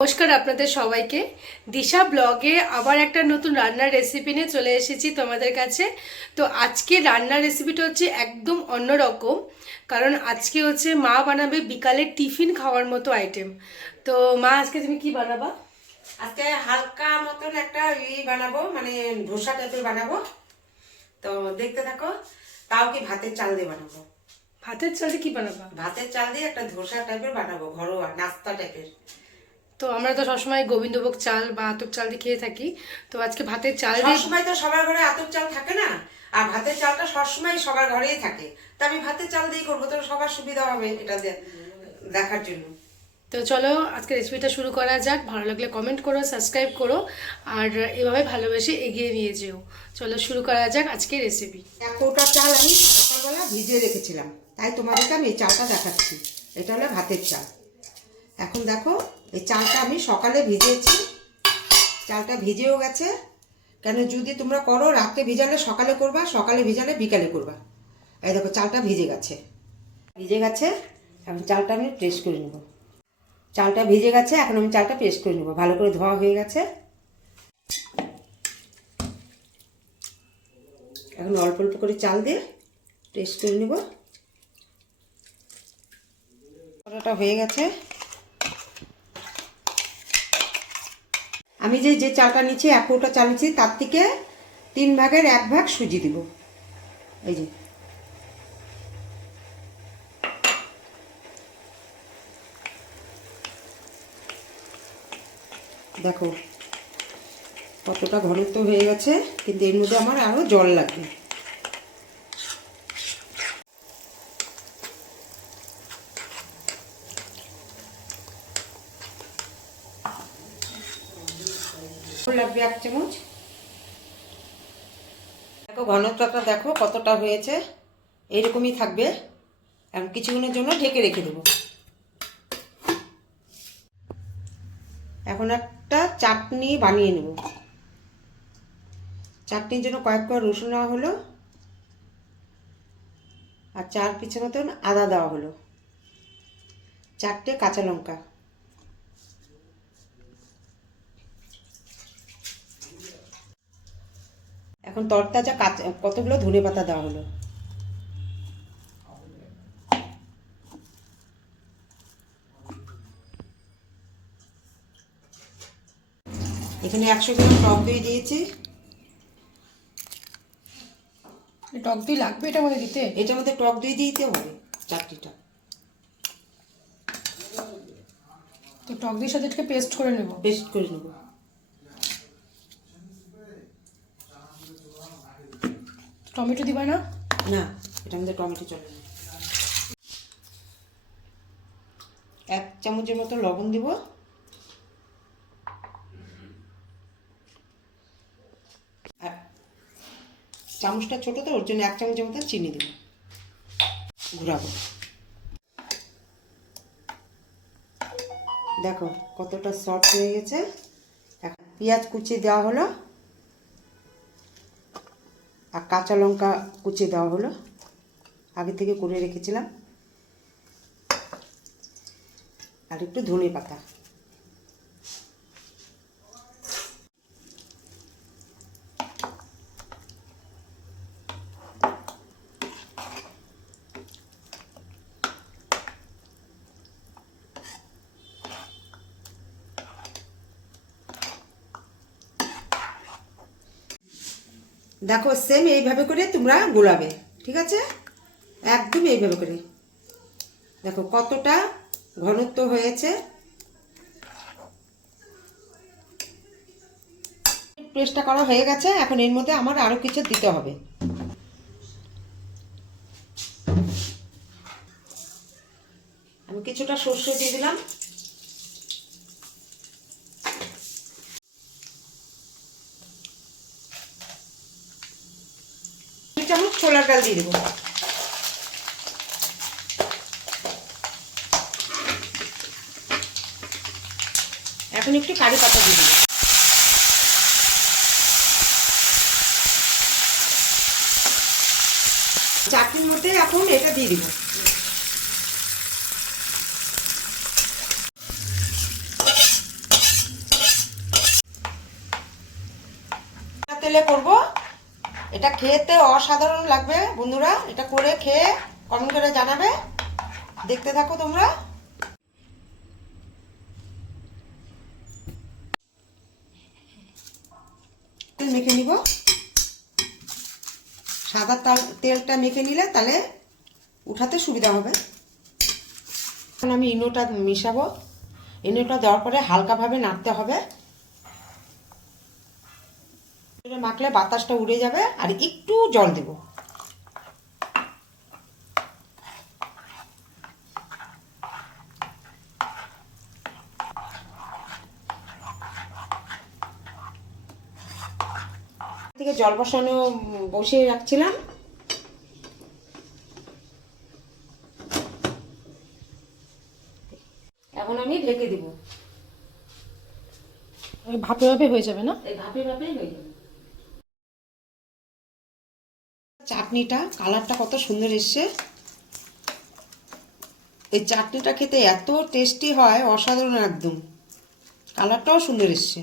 নমস্কার আপনাদের সবাইকে। দিশা ব্লগে আবার একটা নতুন রান্নার রেসিপি নিয়ে চলে এসেছি তোমাদের কাছে। তো আজকে রান্নার রেসিপিটা হচ্ছে একদম অন্যরকম কারণ আজকে হচ্ছে মা বানাবে বিকালে টিফিন খাওয়ার মতো আইটেম তো মা আজকে তুমি কি বানাবা? আজকে হালকা মতন একটা ই বানাবো মানে ধোসা টাইপের বানাবো। তো দেখতে থাকো তাও কি ভাতের চাল দিয়ে বানাবো। ভাতের চাল দিয়ে কি বানাবো? ভাতের চাল দিয়ে একটা ধোসা টাইপের বানাবো ঘরোয়া নাস্তা টাইপের। তো আমরা তো সবসময় গোবিন্দভোগ চাল বা আতপ চাল দিয়ে খেয়ে থাকি। তো আজকে ভাতের চাল সবসময় তো সবার ঘরে আতপ চাল থাকে না? আর ভাতের চালটা সবসময় সবার ঘরেই থাকে। তা আমি ভাতের চাল দিয়ে করব তো সবার সুবিধা হবে এটা দেখার জন্য। তো চলো আজকে রেসিপিটা শুরু করা যাক। ভালো লাগলে কমেন্ট করো সাবস্ক্রাইব করো আর এভাবে ভালোবেসে এগিয়ে নিয়ে যেও। চলো শুরু করা যাক আজকে রেসিপি এক কৌটা চাল আমি সকালবেলা ভিজিয়ে রেখেছিলাম। তাই তোমাদেরকে আমি এই চালটা দেখাচ্ছি। এটা হলো ভাতের চাল। এখন দেখো, এই চালটা আমি সকালে ভিজিয়েছি চালটা ভিজেও গেছে। কেন যদি তোমরা করো, রাত্রে ভিজালে সকালে করবা, সকালে ভিজালে বিকালে করবা। এই দেখো, চালটা ভিজে গেছে। ভিজে গেছে। এখন চালটা আমি পেস্ট করে নেব। চালটা ভিজে গেছে, এখন আমি চালটা পেস্ট করে নেব। ভালো করে ধোয়া হয়ে গেছে। এখন অল্প অল্প করে চাল দিয়ে পেস্ট করে নেব। করাটা হয়ে গেছে। আমি যে যে চালটা নিচ্ছি, এক কৌটা চাল নিচ্ছি, তার থেকে তিন ভাগের এক ভাগ সুজি দিব। এই যে। দেখো, কতটা ঘনত্ব হয়ে গেছে, কিন্তু এর মধ্যে আমার আরও জল লাগবে। লাগবে এক চামচ। দেখো ঘনত্বটা দেখো কতটা হয়েছে, এইরকমই থাকবে। এখন কিছুক্ষণের জন্য ঢেকে রেখে দেবো। এখন একটা চাটনি বানিয়ে নেব। চাটনির জন্য কয়েক কোয়া রসুন নেওয়া হলো। আর চার পিছে মতন আদা দেওয়া হলো। চারটে কাঁচা লঙ্কা। এখন তরতাজা কাঁচা কতগুলো? ধনে পাতা দেওয়া হলো। এখানে একশো গ্রাম টক দই দিয়েছি। টক দই লাগবে এটা মধ্যে দিতে? এটার মধ্যে টক দই দিতে হবে চারটিটা তো টক দইয়ের সাথে এটাকে পেস্ট করে নেব। পেস্ট করে নেব। টমেটো দিবা না? না এটা মধ্যে টমেটো চলে এক চামচের মতো লবণ দিব। আর চামচটা ছোটো তো, ওর জন্য এক চামচের মতো চিনি দেব। ঘুরাবো। দেখো, কতটা সফট হয়ে গেছে। পেঁয়াজ কুচিয়ে দেওয়া হলো। আর কাঁচা লঙ্কা কুচিয়ে দেওয়া হলো। আগে থেকে করে রেখেছিলাম। আর একটু ধনে পাতা দেখো সেম এইভাবে করে তোমরা গোলাবে, ঠিক আছে? একদম এইভাবে করে। দেখো, কতটা ঘনত্ব হয়েছে। পেস্টটা করা হয়ে গেছে, এখন এর মধ্যে আমার আরও কিছু দিতে হবে। আমি কিছুটা সর্ষে দিয়ে দিলাম। ছোলার ডাল দিয়ে দেবো। এখন একটু কারি পাতা দিয়ে দেবো। চাকরির মধ্যে এখন এটা দিয়ে দেবো। তেলে করব। এটা খেতে অসাধারণ লাগবে, বন্ধুরা। এটা করে খেয়ে কমেন্ট করে জানাবে। দেখতে থাকো তোমরা। মেখে নিব। সাদা তাল- তেলটা মেখে নিলে তাহলে উঠাতে সুবিধা হবে। এখন আমি ইনোটা মিশাবো। ইনোটা দেওয়ার পরে হালকাভাবে নাড়তে হবে। এটা মাখলে বাতাসটা উড়ে যাবে আর একটু জল দেব। থেকে জল বসানো বসিয়ে রাখছিলাম। এখন আমি ঢেকে দিব। ভাপে ভাপে হয়ে যাবে না? এই ভাপে ভাপেই হয়ে যাবে। চাটনিটা, কালারটা কত সুন্দর এসছে। এই চাটনিটা খেতে এত টেস্টি হয়, অসাধারণ একদম। কালারটাও সুন্দর এসছে।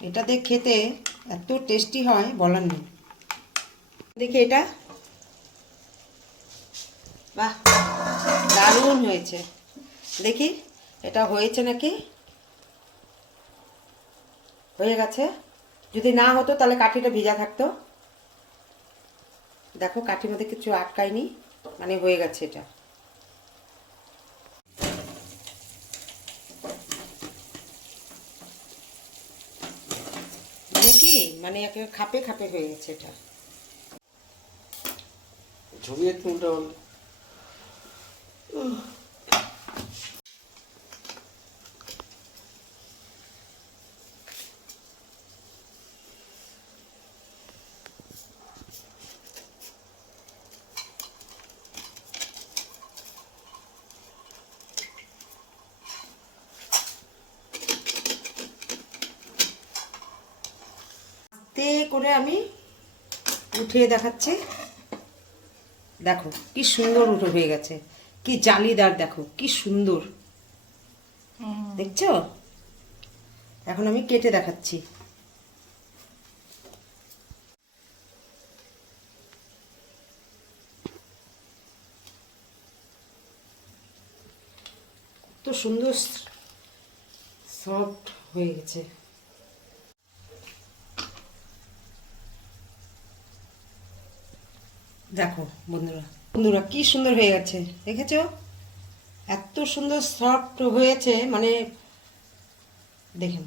এটা দিয়ে খেতে এত টেস্টি হয়, বলার নেই। দেখি এটা। বাহ, দারুণ হয়েছে। দেখি, এটা হয়েছে নাকি? হয়ে গেছে? যদি না হতো, তাহলে কাঠিটা ভিজা থাকতো। দেখো, কাঠির মধ্যে কিছু আটকায়নি মানে হয়ে গেছে এটা। মানে কি? মানে খাপে খাপে হয়ে গেছে এটা। তুলটা হল আস্তে করে আমি উঠিয়ে দেখাচ্ছি। দেখো কি সুন্দর উঠে হয়ে গেছে। কি জালিদার দেখো কি সুন্দর। দেখছ? এখন আমি কেটে দেখাচ্ছি। কত সুন্দর সফট হয়ে গেছে। দেখো, বন্ধুরা। বন্ধুরা, কি সুন্দর হয়ে গেছে। দেখেছ? এত সুন্দর সফট হয়েছে মানে দেখেন।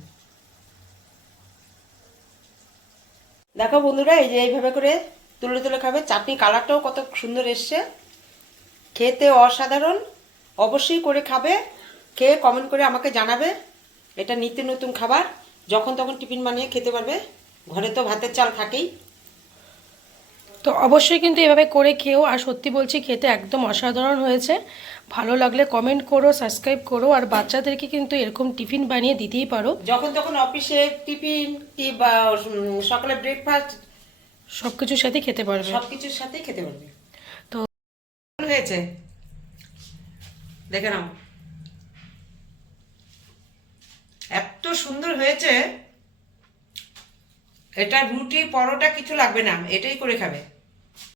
দেখো বন্ধুরা, এই যে এইভাবে করে তুলে তুলে খাবে। চাটনি কালারটাও কত সুন্দর এসছে। খেতে অসাধারণ। অবশ্যই করে খাবে। খেয়ে কমেন্ট করে আমাকে জানাবে। এটা নিত্য নতুন খাবার। যখন তখন টিফিন বানিয়ে খেতে পারবে। ঘরে তো ভাতের চাল থাকেই। তো অবশ্যই কিন্তু এভাবে করে খেও। আর সত্যি বলছি খেতে একদম অসাধারণ হয়েছে। ভালো লাগলে কমেন্ট করো সাবস্ক্রাইব করো আর বাচ্চাদেরকে কিন্তু এরকম টিফিন বানিয়ে দিতেই পারো। যখন তখন অফিসে টিফিন কি বা সকালে ব্রেকফাস্ট সব কিছুর সাথে খেতে পারবে। সব কিছুর সাথেই খেতে পারবে। তো হয়েছে। দেখে নাও। এত সুন্দর হয়েছে। এটা রুটি পরোটা কিছু লাগবে না। এটাই করে খাবে।